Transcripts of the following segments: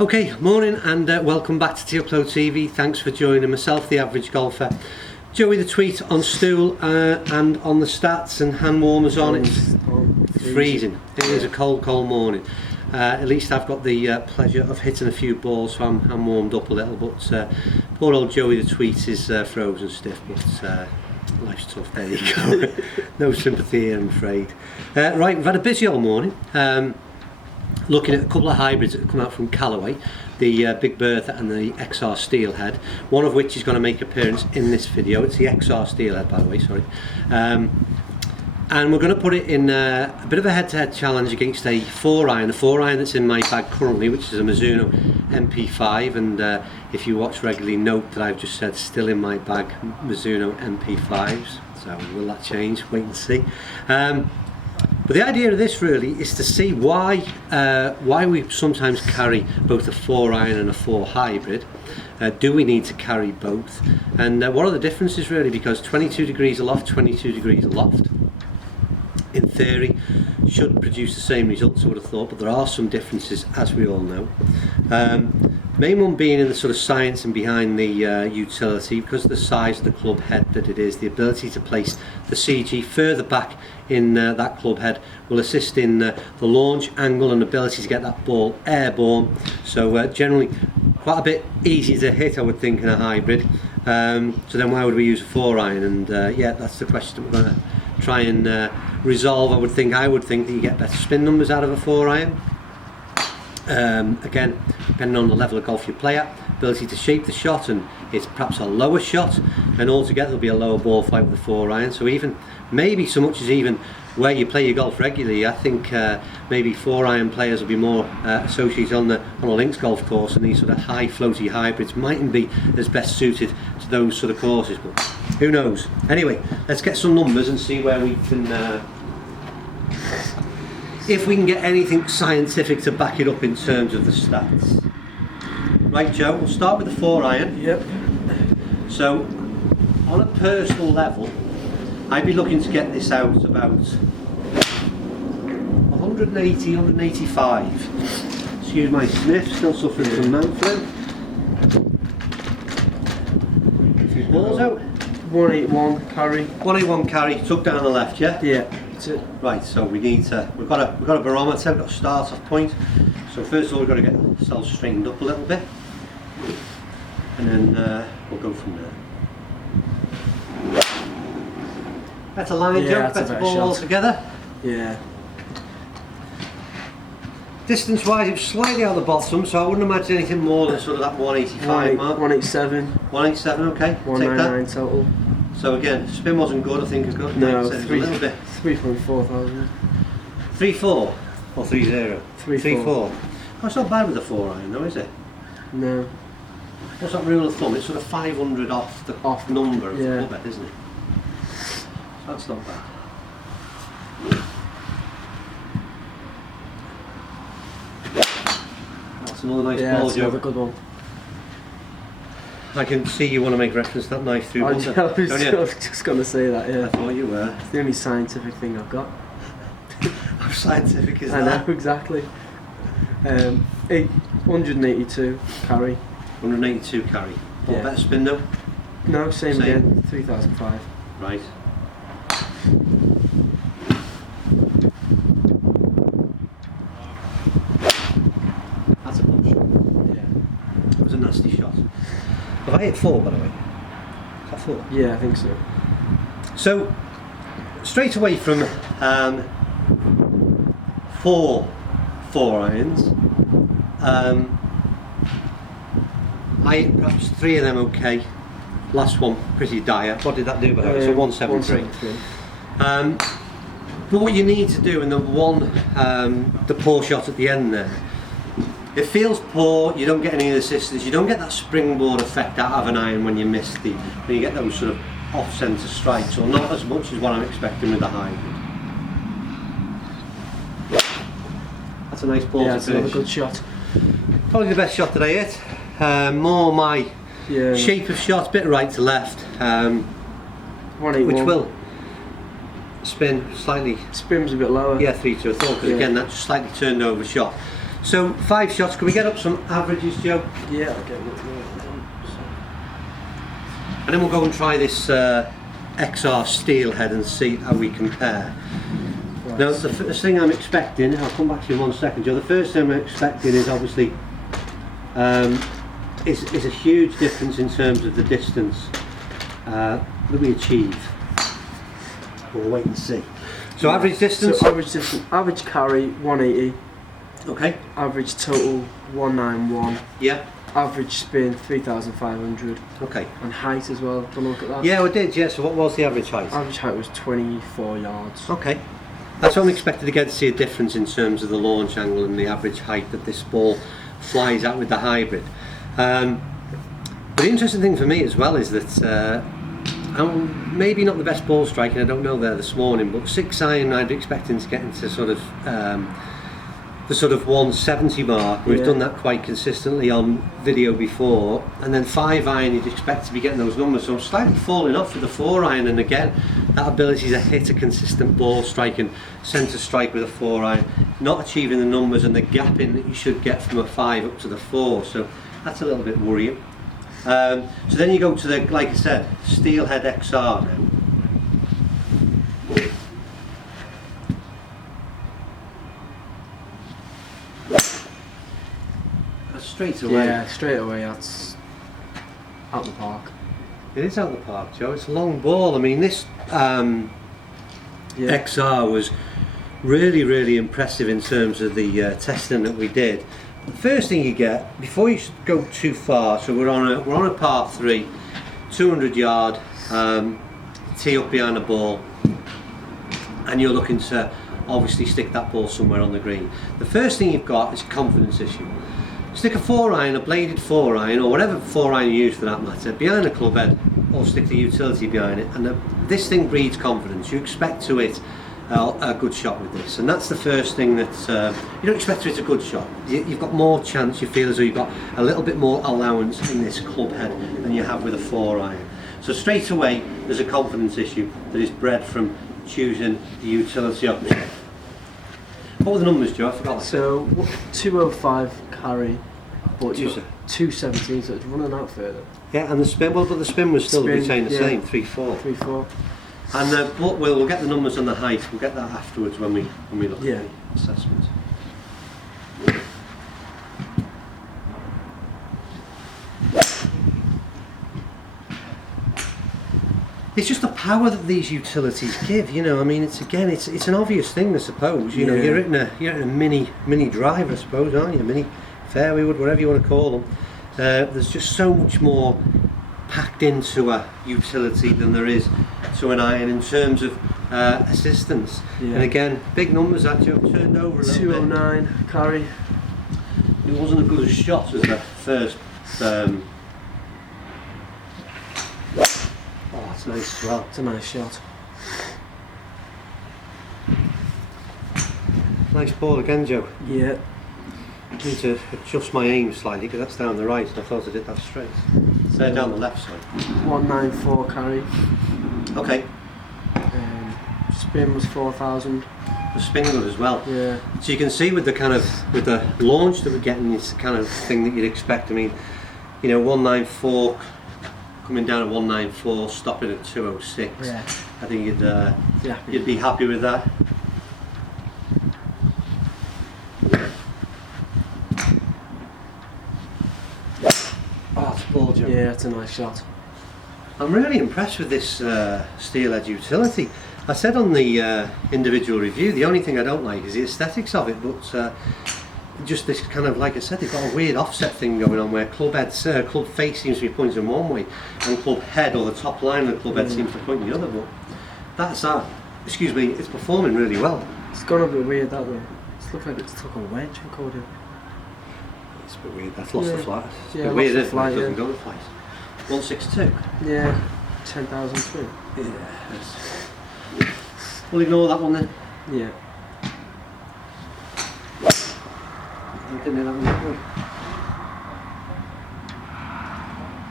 Okay, morning and welcome back to T-Upload TV. Thanks for joining myself, the average golfer, Joey the Tweet on stool and on the stats and hand warmers on. It's freezing. It is a cold morning. At least I've got the pleasure of hitting a few balls, so I'm warmed up a little. But poor old Joey the Tweet is frozen stiff. But life's tough. There you go. No sympathy here, I'm afraid. Right, we've had a busy old morning. Looking at a couple of hybrids that have come out from Callaway, the Big Bertha and the XR Steelhead, one of which is going to make an appearance in this video. It's the XR Steelhead, by the way, sorry. And we're going to put it in a bit of a head-to-head challenge against a 4-iron, the 4-iron that's in my bag currently, which is a Mizuno MP5, and if you watch regularly, note that I've just said still in my bag Mizuno MP5s, so will that change? Wait and see. But the idea of this really is to see why we sometimes carry both a 4-iron and a 4 hybrid. Do we need to carry both? And what are the differences really? Because 22 degrees aloft, 22 degrees aloft, in theory, should produce the same results, I would have thought, but there are some differences, as we all know. Main one being in the sort of science and behind the utility, because of the size of the club head that it is, the ability to place the CG further back in that club head will assist in the launch angle and ability to get that ball airborne. So generally quite a bit easier to hit, I would think, in a hybrid. So then why would we use a 4-iron? And yeah, that's the question we're going to try and resolve. I would think that you get better spin numbers out of a 4-iron. Again, depending on the level of golf you play at, ability to shape the shot, and it's perhaps a lower shot, and altogether there'll be a lower ball flight with the 4-iron. So even maybe so much as even where you play your golf regularly, I think maybe 4-iron players will be more associated on a links golf course, and these sort of high floaty hybrids mightn't be as best suited to those sort of courses, but who knows. Anyway, let's get some numbers and see where we can if we can get anything scientific to back it up in terms of the stats. Right, Joe, we'll start with the 4-iron. Yep. So on a personal level, I'd be looking to get this out about 180, 185. Excuse my sniff, still suffering from man flu. Balls out. 181 carry. 181 carry, tuck down the left, yeah? Yeah, that's it. Right, so we need to, we've got a barometer, we've got a start off point. So first of all we've got to get ourselves straightened up a little bit, and then we'll go from there. Better line, Yeah, Joe, that's a better better ball shot. altogether. Yeah. Distance wise it was slightly out the bottom, so I wouldn't imagine anything more than sort of that 185 mark. 187. 187, okay, take 199 that. total. So again, spin wasn't good, I think it's good. No, Like I said, it was a little bit. 3.4 thousand. 3-4 or 3-0? 3-4. 3-4. That's not bad with a 4-iron though, is it? No. What's that rule of thumb? It's sort of 500 off the number of the Yeah. club head, isn't it? So that's not bad. That's another nice Yeah, ball, that's Joe. another good one. I can see you want to make reference to that knife through I butter, was don't you? just going to say that, I yeah. thought you were. It's the only scientific thing I've got. How scientific is I that? know, exactly. 182 carry. 182 carry. What Yeah. better spin though? No, same Same. again. 3005. Right. That's a push. Yeah. That was a nasty shot. Have I hit 4 by the way? Is that 4? Yeah, I think so. So, straight away from 4-irons, I perhaps 3 of them okay. Last one pretty dire. What did that do by the way? So 173. But what you need to do in the poor shot at the end there, it feels poor, you don't get any of the assistance, you don't get that springboard effect out of an iron when you miss when you get those sort of off-centre strikes, or not as much as what I'm expecting with the hybrid. That's a nice ball Yeah, to it's another finish. good shot. Probably the best shot that I hit. More my Yeah. shape of shot, bit right to left, 181. which will spin slightly. Spin's a bit lower. Yeah, 3-2 I thought, because Yeah. again that just slightly turned over shot. So 5 shots. Can we get up some averages, Joe? Yeah, I'll get it. And then we'll go and try this XR Steelhead and see how we compare. Right. Now, the first thing I'm expecting, I'll come back to you in 1 second, Joe. The first thing I'm expecting is obviously is a huge difference in terms of the distance that we achieve. We'll wait and see. So average distance. So average distance, average carry 180, Okay. average total 191, Yeah. average spin 3,500, Okay. and height as well. Do you want to look at that? Yeah, we did. Yeah. So what was the average height? Average height was 24 yards. Okay. That's what I'm expected to get to see a difference in terms of the launch angle and the average height that this ball flies at with the hybrid. But the interesting thing for me as well is that I'm maybe not the best ball striking, I don't know there this morning, but 6 iron I'd expecting to get into sort of the sort of 170 mark. We've Yeah. done that quite consistently on video before, and then 5 iron you'd expect to be getting those numbers, so I'm slightly falling off with the 4 iron, and again that ability to hit a consistent ball striking centre strike with a 4 iron, not achieving the numbers and the gapping that you should get from a 5 up to the 4, so that's a little bit worrying. So then you go to the, like I said, Steelhead XR now. That's straight away. Yeah, straight away that's out the park. It is out the park, Joe. It's a long ball. I mean, this Yeah. XR was really impressive in terms of the testing that we did. The first thing you get before you go too far, so we're on a par 3, 200 yard, tee up behind the ball, and you're looking to obviously stick that ball somewhere on the green. The first thing you've got is a confidence issue. Stick a 4 iron, a bladed 4 iron, or whatever 4 iron you use for that matter, behind the club head, or stick the utility behind it, and this thing breeds confidence. You expect to hit a good shot with this, and that's the first thing that you don't expect to hit a good shot. You've got more chance, you feel as though you've got a little bit more allowance in this club head than you have with a 4 iron. So straight away there's a confidence issue that is bred from choosing the utility option. What were the numbers, Joe? I forgot that. So 205 carry, but Two you've se- got 217, so it's running out further. Yeah, and the spin, well, but the spin was still Spin, retained the yeah. same, 3-4. 3-4. And we'll get the numbers on the height. We'll get that afterwards when we look Yeah. at the assessment. It's just the power that these utilities give. You know, I mean, it's an obvious thing, I suppose. You know, Yeah. you're in a mini drive, I suppose, aren't you? Mini fairway wood, whatever you want to call them. There's just so much more packed into a utility than there is to an iron in terms of assistance. Yeah. And again, big numbers that Joe turned over a little bit. 209 carry. It wasn't as good a shot as the first. Oh, that's nice as well. It's a nice shot. Nice ball again, Joe. Yeah. I need to adjust my aim slightly because that's down the right and I thought I did that straight. So down the left side. 194 carry. Okay, Spin was 4,000. the spin good as well. Yeah. So you can see with the launch that we're getting, it's the kind of thing that you'd expect. I mean, you know, 194 coming down at 194, stopping at 206. Yeah. I think Yeah. you'd be happy with that. Oh, it's a ball, Joe. Yeah, it's a nice shot. I'm really impressed with this Steelhead utility. I said on the individual review, the only thing I don't like is the aesthetics of it, but just this kind of, like I said, they've got a weird offset thing going on where club face seems to be pointing one way and club head, or the top line of the club head, seems to point the other, but excuse me, it's performing really well. It's gone a bit weird, that though. It looks like it's took a wedge recorded. It's a bit weird, that's lost the Yeah. flight. It's a Yeah, bit lost weird, the isn't it? flight, It doesn't yeah. go to flight. 162. Yeah. 10,000 spin. Yeah. We'll ignore that one then. Yeah. I didn't know that one good.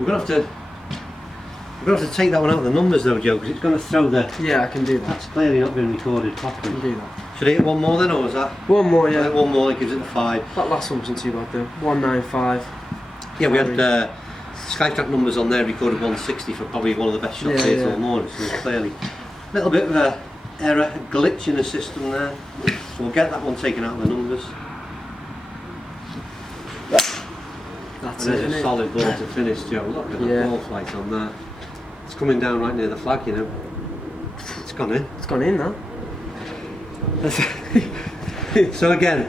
We're gonna have to We're going to have to take that one out of the numbers though, Joe, because it's going to throw the... Yeah, I can do that. That's clearly not been recorded I properly. can do that. Should I hit one more then, or was that? One more, yeah. One more, that gives it the 5. That last one wasn't too bad though. 195. Yeah, we had Skytrack numbers on there, recorded 160 for probably one of the best shots Yeah, here yeah. all morning, so there's clearly a little bit of a error, a glitch in the system there. So we'll get that one taken out of the numbers. That's And it, there's a innit? solid ball to finish, Joe. Look at Yeah. that ball flight on there. It's coming down right near the flag, you know. It's gone in. It's gone in now. So again,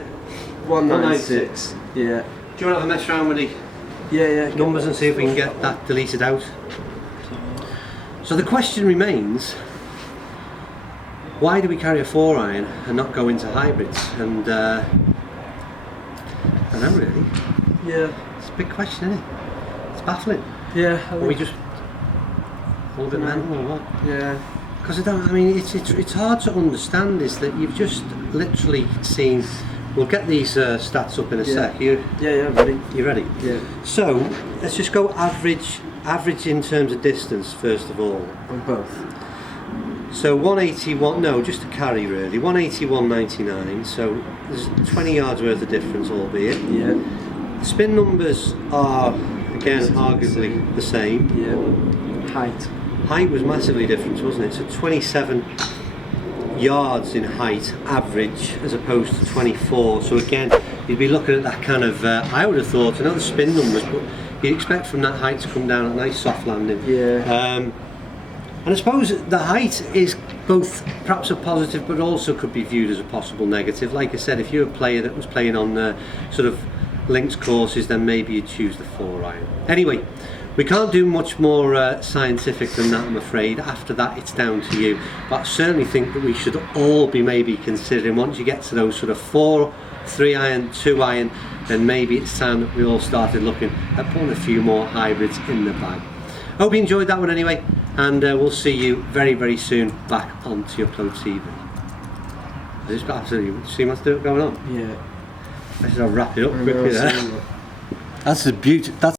196. Yeah. do you want to have a mess around with the Yeah. numbers and see if we can get that deleted out? So the question remains, why do we carry a 4-iron and not go into hybrids? And I don't know really. Yeah. It's a big question, isn't it? It's baffling. Yeah. I Are we think- just all a bit mental or what? Yeah. Because I mean, it's hard to understand is that you've just literally seen. We'll get these stats up in a Yeah. sec. Yeah. Ready. You ready? Yeah. So let's just go average in terms of distance first of all. On both. So 181, no, just a carry really. 181.99. So there's 20 yards worth of difference, albeit. Yeah. Spin numbers are again arguably the same. Yeah. Height. Height was massively different, wasn't it? So 27 yards in height average as opposed to 24. So again, you'd be looking at that kind of, I would have thought, I know the spin numbers, but you'd expect from that height to come down a nice soft landing. Yeah. And I suppose the height is both perhaps a positive but also could be viewed as a possible negative. Like I said, if you're a player that was playing on sort of links courses, then maybe you'd choose the 4-iron. Anyway, we can't do much more scientific than that, I'm afraid. After that, it's down to you. But I certainly think that we should all be maybe considering, once you get to those sort of 4, 3-iron, 2-iron, then maybe it's time that we all started looking at putting a few more hybrids in the bag. Hope you enjoyed that one anyway, and we'll see you very, very soon back onto Upload TV. I just got absolutely see what's going on. Yeah. I should wrap it up I know, quickly I've there. seen that. That's a beauty. That's